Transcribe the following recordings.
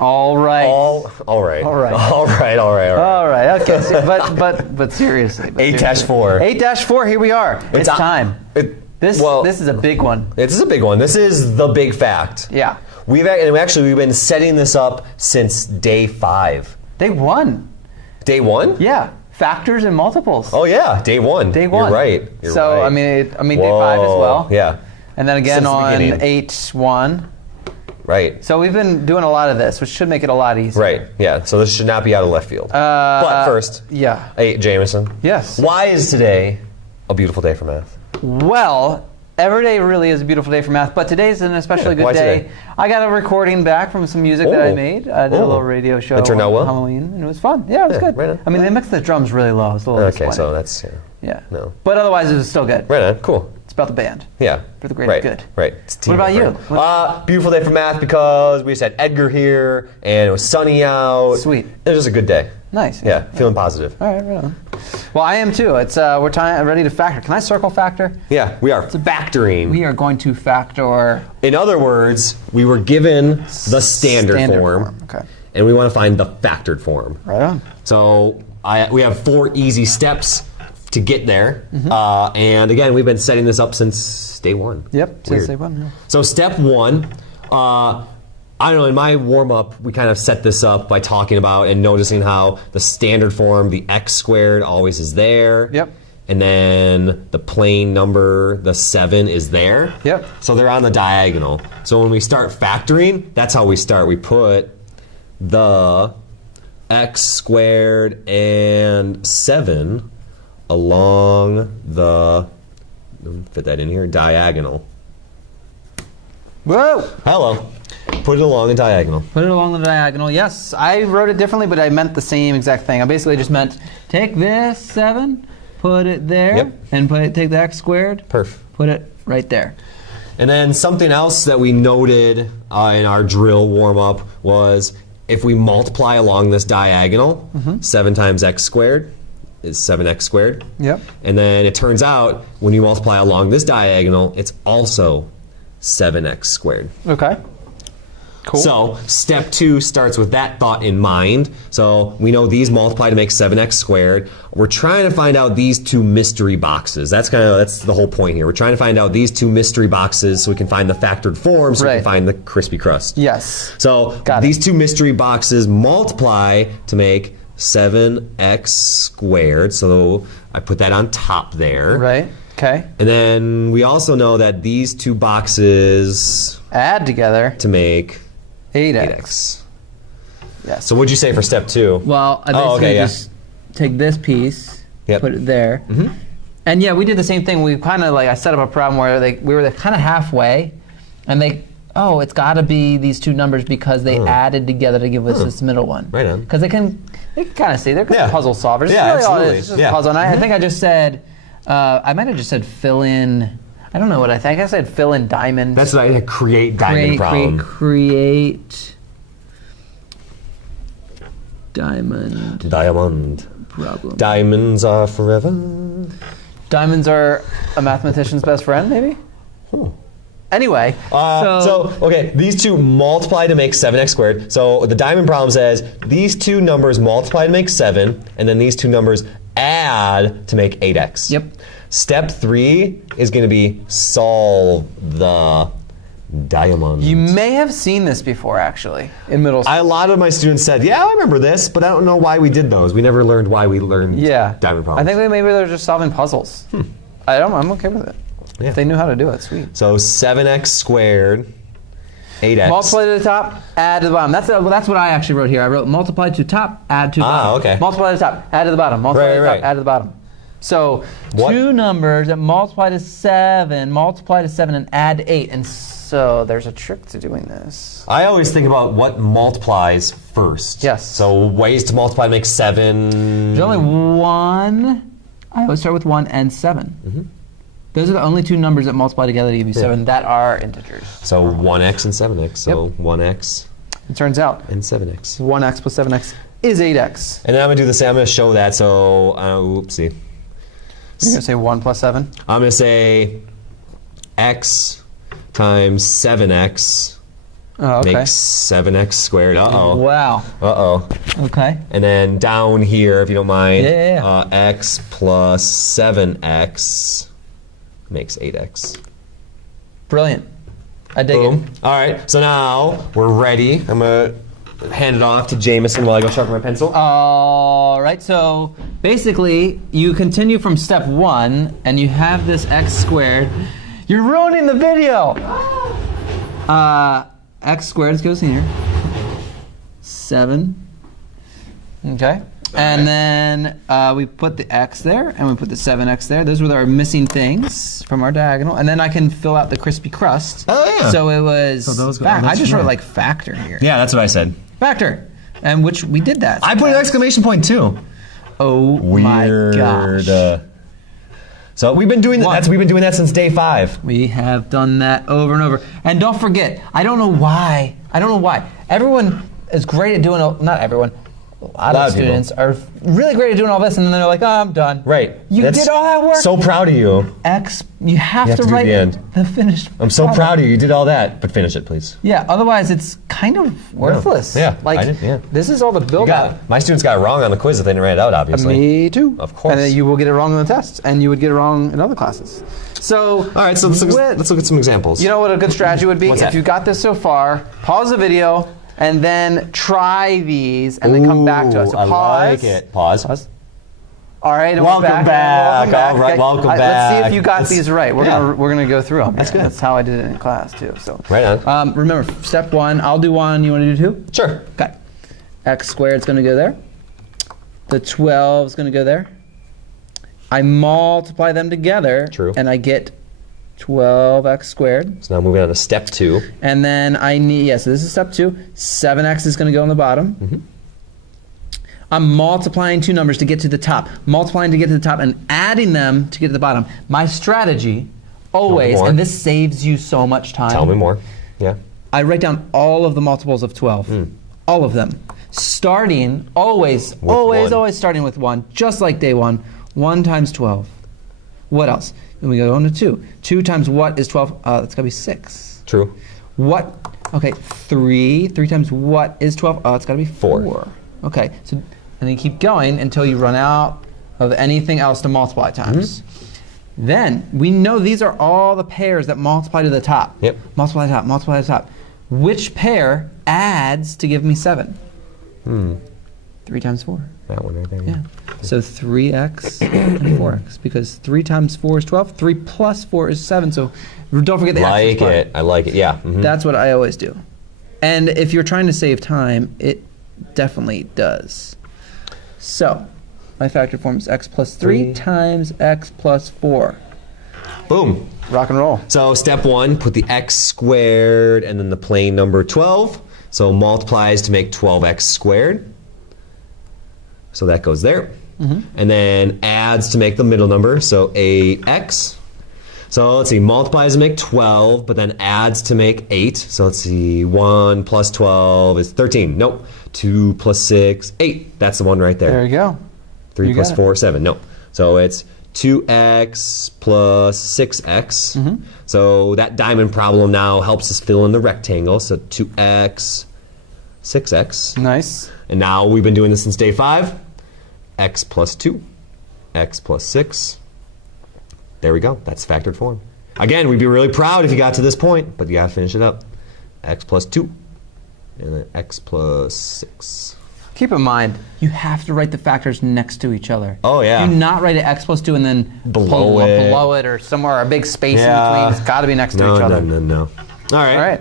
All right. All right. Okay. So, but seriously. 8-4. 8-4. Here we are. It's time. This is a big one. This is a big one. This is the big fact. Yeah. We've been setting this up since day 5. Day 1. Day 1? Yeah. Factors and multiples. Oh yeah, day 1. Day 1. You're right. So right. I mean, day 5 as well. Yeah. And then again on beginning. 8-1. Right. So we've been doing a lot of this, which should make it a lot easier. Right. Yeah. So this should not be out of left field. But first. Yeah. Hey, Jameson. Yes. Why is today a beautiful day for math? Well, every day really is a beautiful day for math, but today's an especially good day. Today? I got a recording back from some music that I made. I did a little radio show It turned out well? on Halloween, and it was fun. Yeah, it was good. Right on. I mean, they mixed the drums really low. It's a little Okay, disappointing. so that's yeah. No. But otherwise, it was still good. Right on. Cool. It's about the band. Yeah. For the greater good. Right. What about you? Beautiful day for math because we just had Edgar here and it was sunny out. Sweet. It was just a good day. Nice. Yeah, feeling positive. All right, right on. Well, I am too. It's we're ready to factor. Can I circle factor? Yeah, we are factoring. We are going to factor. In other words, we were given the standard form. Okay. And we want to find the factored form. Right on. So we have 4 easy steps to get there. And again, we've been setting this up since day 1. Yep, since day 1. Yeah. So step 1, I don't know, in my warm-up, we kind of set this up by talking about and noticing how the standard form, the x squared, always is there. Yep. And then the plain number, the 7, is there. Yep. So they're on the diagonal. So when we start factoring, that's how we start. We put the x squared and 7 along the, fit that in here, diagonal. Whoa! Hello. Put it along the diagonal. Put it along the diagonal. Yes, I wrote it differently, but I meant the same exact thing. I basically just meant take this 7, put it there, and take the x squared, put it right there. And then something else that we noted in our drill warm-up was if we multiply along this diagonal, 7 times x squared is 7x squared. Yep. And then it turns out when you multiply along this diagonal, it's also 7x squared. Okay. Cool. So step 2 starts with that thought in mind. So we know these multiply to make 7x squared. We're trying to find out these 2 mystery boxes. That's the whole point here. We're trying to find out these 2 mystery boxes so we can find the factored form, so we can find the crispy crust. Yes. So these 2 mystery boxes multiply to make 7x squared. So I put that on top there. Right. Okay. And then we also know that these 2 boxes add together to make 8x. Yes. So what'd you say for step 2? Well, I basically just take this piece, put it there. And yeah, we did the same thing. We kind of I set up a problem where we were kind of halfway, and it's got to be these 2 numbers because they added together to give us this middle one. Right on. Because they can kind of see they're puzzle solvers. Yeah, it's really absolutely. all it is. It's just a puzzle. And I think I just said, I might have just said fill in. I don't know what I think. I said fill in diamond. That's what I had. Create diamond problem. Create diamond problem. Diamonds are forever. Diamonds are a mathematician's best friend, maybe? Anyway, okay, these 2 multiply to make 7x squared. So the diamond problem says these 2 numbers multiply to make 7, and then these 2 numbers add to make 8x. Yep. Step 3 is going to be solve the diamond. You may have seen this before, actually, in middle school. A lot of my students said, yeah, I remember this, but I don't know why we did those. We never learned why we learned diamond problems. I think maybe they're just solving puzzles. I'm okay with it. Yeah. If they knew how to do it, sweet. So 7x squared, 8x. Multiply to the top, add to the bottom. That's what I actually wrote here. I wrote multiply to top, add to the bottom. Okay. Multiply to the top, add to the bottom. Multiply to the top, add to the bottom. So 2 numbers that multiply to 7, and add to 8. And so there's a trick to doing this. I always think about what multiplies first. Yes. So ways to multiply to make 7. There's only 1. I always start with 1 and 7. Those are the only 2 numbers that multiply together to give you 7 that are integers. So 1x and 7x. So 1x. It turns out. And 7x. 1x plus 7x is 8x. And then I'm going to do the same. I'm going to show that. So, oopsie. You're going to say 1 plus 7? I'm going to say x times 7x Oh, okay. makes 7x squared. Uh-oh. Wow. Uh-oh. Okay. And then down here, if you don't mind, Yeah. x plus 7x makes 8x. Brilliant. I dig Boom. it. All right, so now we're ready. I'm going to hand it off to Jameson while I go sharpen my pencil. All right, so basically, you continue from step 1, and you have this x squared. You're ruining the video! X squared goes here. 7. Okay. And then we put the x there, and we put the 7x there. Those were our missing things from our diagonal. And then I can fill out the crispy crust. Oh, yeah. So it was, those I just wrote like factor here. Yeah, that's what I said. Factor. And which we did that. I put an exclamation point too. Oh my gosh. So we've been doing that. We've been doing that since day 5. We have done that over and over. And don't forget, I don't know why. Everyone is great at doing, not everyone, a lot of students are really great at doing all this, and then they're like, oh, I'm done. Right. You did all that work. So proud of you. You have to write the finished I'm so proud of you. You did all that, but finish it, please. Yeah, otherwise it's kind of worthless. Yeah, like, this is all the build-up. My students got it wrong on the quiz if they didn't write it out, obviously. Me too. Of course. And then you will get it wrong on the tests, and you would get it wrong in other classes. So, all right, so let's look at some examples. You know what a good strategy would be? What's if that? you got this so far, pause the video, and then try these, and then come back to us. So I pause. like it. Pause. All right, and welcome back. Welcome All right, okay. welcome back. Let's see if you got these right. We're gonna go through them. That's good. That's how I did it in class too. So right on. Remember, step 1. I'll do 1. You want to do 2? Sure. Okay. X squared is going to go there. The 12 is going to go there. I multiply them together. True. And I get 12x squared. So now moving on to step 2. And then I need, so this is step 2. 7x is going to go on the bottom. Mm-hmm. I'm multiplying 2 numbers to get to the top. Multiplying to get to the top and adding them to get to the bottom. My strategy, always, and this saves you so much time. Tell me more. Yeah. I write down all of the multiples of 12. All of them. Starting, always starting with 1, just like day 1. 1 times 12. What else? Then we go on to 2. 2 times what is 12? That's got to be 6. True. What? Okay, 3. 3 times what is 12? It's got to be 4. Okay, so, and then you keep going until you run out of anything else to multiply times. Then, we know these are all the pairs that multiply to the top. Yep. Multiply to the top, multiply to the top. Which pair adds to give me 7? 3 times 4. That one right there. Yeah. So 3x and 4x, because 3 times 4 is 12. 3 plus 4 is 7. So don't forget the extra part. I like it. Yeah. That's what I always do. And if you're trying to save time, it definitely does. So my factor form is x plus 3 times x plus 4. Boom. Rock and roll. So step 1, put the x squared and then the plain number 12. So multiplies to make 12x squared. So that goes there. And then adds to make the middle number, so 8x. So let's see, multiplies to make 12, but then adds to make 8. So let's see, 1 plus 12 is 13. Nope. 2 plus 6, 8. That's the one right there. There you go. 3 plus 4, 7. Nope. So it's 2x plus 6x. So that diamond problem now helps us fill in the rectangle. So 2x, 6x. Nice. And now we've been doing this since day 5. X plus 2, x plus 6. There we go. That's factored form. Again, we'd be really proud if you got to this point, but you gotta finish it up. X plus 2, and then x plus 6. Keep in mind, you have to write the factors next to each other. Oh, yeah. Do not write it x plus 2 and then below it or somewhere, a big space in between. It's got to be next to each other. No. All right.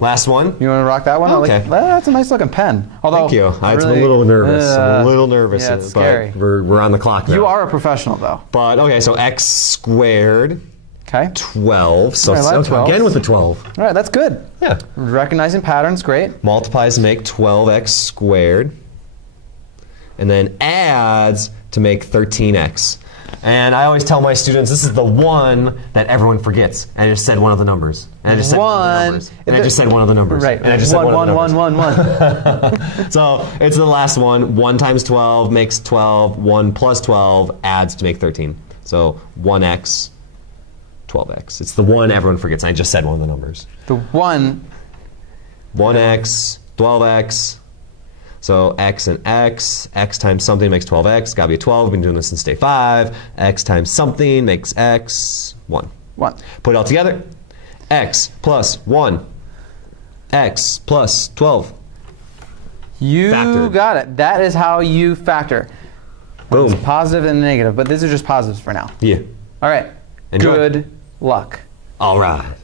Last one. You want to rock that one? Okay. That's a nice looking pen. Although, thank you. I'm a little nervous. Yeah, it's scary. But we're on the clock now. You are a professional, though. But, okay, so x squared. Okay. 12. So right, again with the 12. All right, that's good. Yeah. Recognizing patterns, great. Multiplies to make 12x squared. And then adds to make 13x. And I always tell my students, this is the one that everyone forgets. And I just said one of the numbers. And I just said one of the numbers. And I just said one of the numbers. Right. And I just said one of the numbers. 1, 1, 1. So it's the last one. 1 times 12 makes 12. 1 plus 12 adds to make 13. So 1x, 12x. It's the one everyone forgets. I just said one of the numbers. The one 1x, 12x. So x and x times something makes 12x. Gotta be a 12. We've been doing this since day 5. X times something makes x 1. 1. Put it all together. X plus 1. X plus 12. You Factored. got it. That is how you factor. Boom. It's positive and negative, but these are just positives for now. Yeah. All right. Enjoy. Good luck. All right.